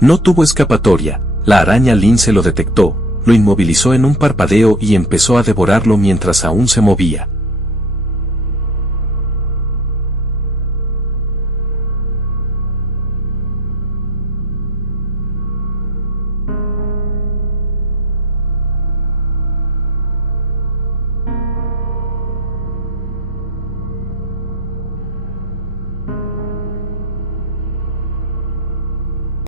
No tuvo escapatoria, la araña lince lo detectó, lo inmovilizó en un parpadeo y empezó a devorarlo mientras aún se movía.